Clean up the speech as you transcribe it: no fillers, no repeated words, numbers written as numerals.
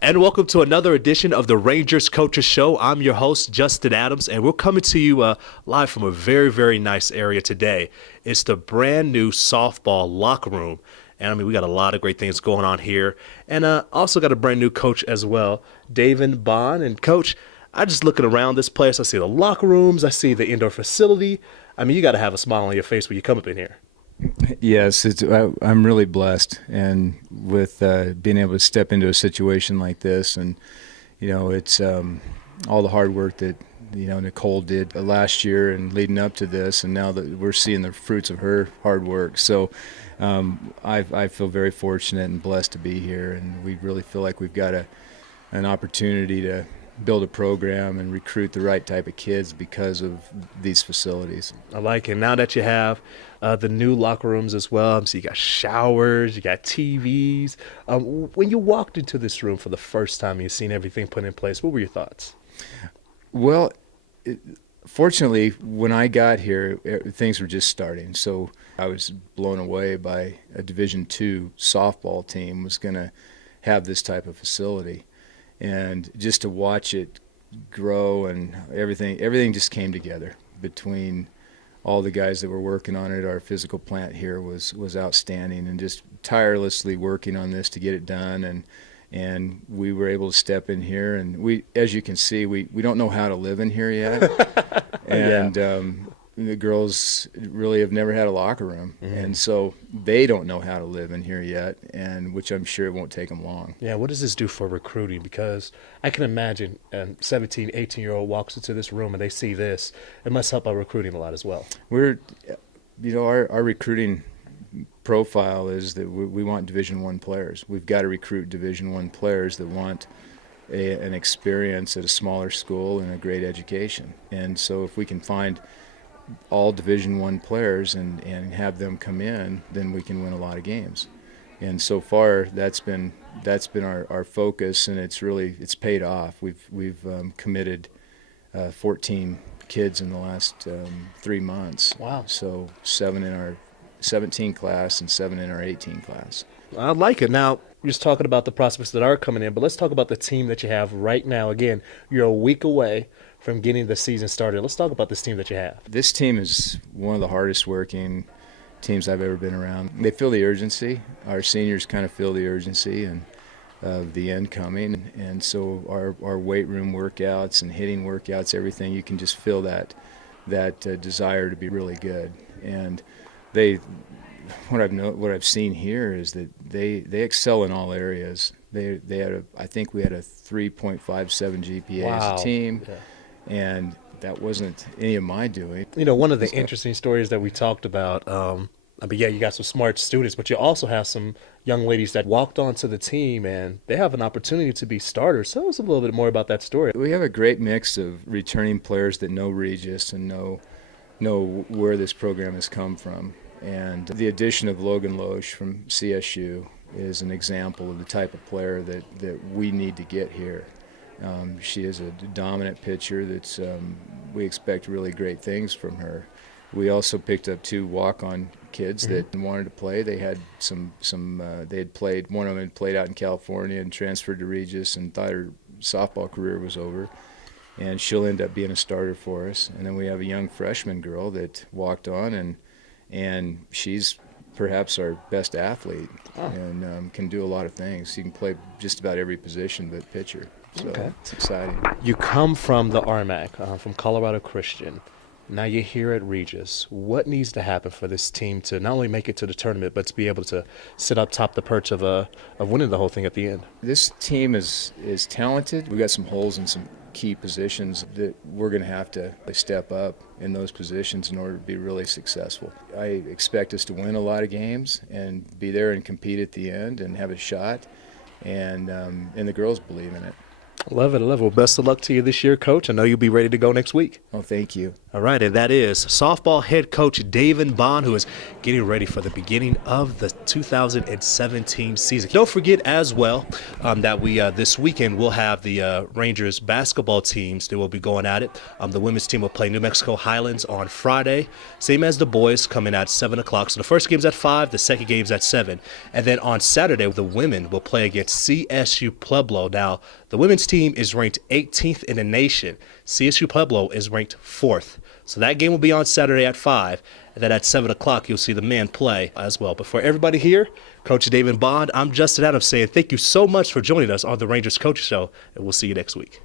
And welcome to another edition of the Rangers Coaches Show. I'm your host, Justin Adams, and we're coming to you live from a very, very nice area today. It's the brand new softball locker room. And I mean, we got a lot of great things going on here. And also got a brand new coach as well, David Bond. And coach, I just looking around this place, I see the locker rooms, I see the indoor facility. I mean, you got to have a smile on your face when you come up in here. Yes, I'm really blessed, and with being able to step into a situation like this, and it's all the hard work that Nicole did last year and leading up to this, and now that we're seeing the fruits of her hard work. So I feel very fortunate and blessed to be here, and we really feel like we've got an opportunity to build a program and recruit the right type of kids because of these facilities. I like it. Now that you have the new locker rooms as well, so you got showers, you got TVs. When you walked into this room for the first time, you've seen everything put in place. What were your thoughts? Well, fortunately, when I got here, things were just starting. So I was blown away by a Division II softball team was going to have this type of facility. And just to watch it grow and everything just came together between all the guys that were working on it. Our physical plant here was outstanding, and just tirelessly working on this to get it done. And we were able to step in here, and we, as you can see, we don't know how to live in here yet. And the girls really have never had a locker room, and so they don't know how to live in here yet, and which I'm sure it won't take them long. Yeah, what does this do for recruiting? Because I can imagine a 17, 18-year-old walks into this room and they see this. It must help our recruiting a lot as well. Our recruiting profile is that we want Division I players. We've got to recruit Division I players that want an experience at a smaller school and a great education. And so if we can find all Division I players and have them come in, then we can win a lot of games. And so far that's been our focus, and it's paid off. We've committed 14 kids in the last 3 months. Wow. So 7 in our 17 class and 7 in our 18 class. I like it. Now, you're just talking about the prospects that are coming in, but let's talk about the team that you have right now. Again, you're a week away from getting the season started. Let's talk about this team that you have. This team is one of the hardest working teams I've ever been around. They feel the urgency. Our seniors kind of feel the urgency and of the end coming. And so our weight room workouts and hitting workouts, everything, you can just feel that desire to be really good. And what I've seen here is that they excel in all areas. I think we had a 3.57 GPA as a team. Yeah. And that wasn't any of my doing. One of the interesting stories that we talked about, you got some smart students, but you also have some young ladies that walked onto the team, and they have an opportunity to be starters. Tell us a little bit more about that story. We have a great mix of returning players that know Regis and know where this program has come from. And the addition of Logan Loesch from CSU is an example of the type of player that we need to get here. She is a dominant pitcher that's we expect really great things from her. We also picked up 2 walk-on kids that wanted to play. They had they had played, one of them had played out in California and transferred to Regis and thought her softball career was over, and she'll end up being a starter for us. And then we have a young freshman girl that walked on, and she's perhaps our best athlete and can do a lot of things. She can play just about every position but pitcher. So It's exciting. You come from the RMAC, from Colorado Christian. Now you're here at Regis. What needs to happen for this team to not only make it to the tournament, but to be able to sit up top the perch of winning the whole thing at the end? This team is talented. We've got some holes in some key positions that we're going to have to step up in those positions in order to be really successful. I expect us to win a lot of games and be there and compete at the end and have a shot, and the girls believe in it. Love it, love it. Well, best of luck to you this year, Coach. I know you'll be ready to go next week. Oh, thank you. All right, and that is softball head coach David Bond, who is getting ready for the beginning of the 2017 season. Don't forget as well that we this weekend we'll have the Rangers basketball teams that will be going at it. The women's team will play New Mexico Highlands on Friday, same as the boys, coming at 7 o'clock. So the first game's at 5, the second game's at 7. And then on Saturday, the women will play against CSU Pueblo. Now, the women's team is ranked 18th in the nation. CSU Pueblo is ranked 4th. So that game will be on Saturday at 5. And then at 7 o'clock, you'll see the men play as well. But for everybody here, Coach David Bond, I'm Justin Adams saying thank you so much for joining us on the Rangers Coach Show, and we'll see you next week.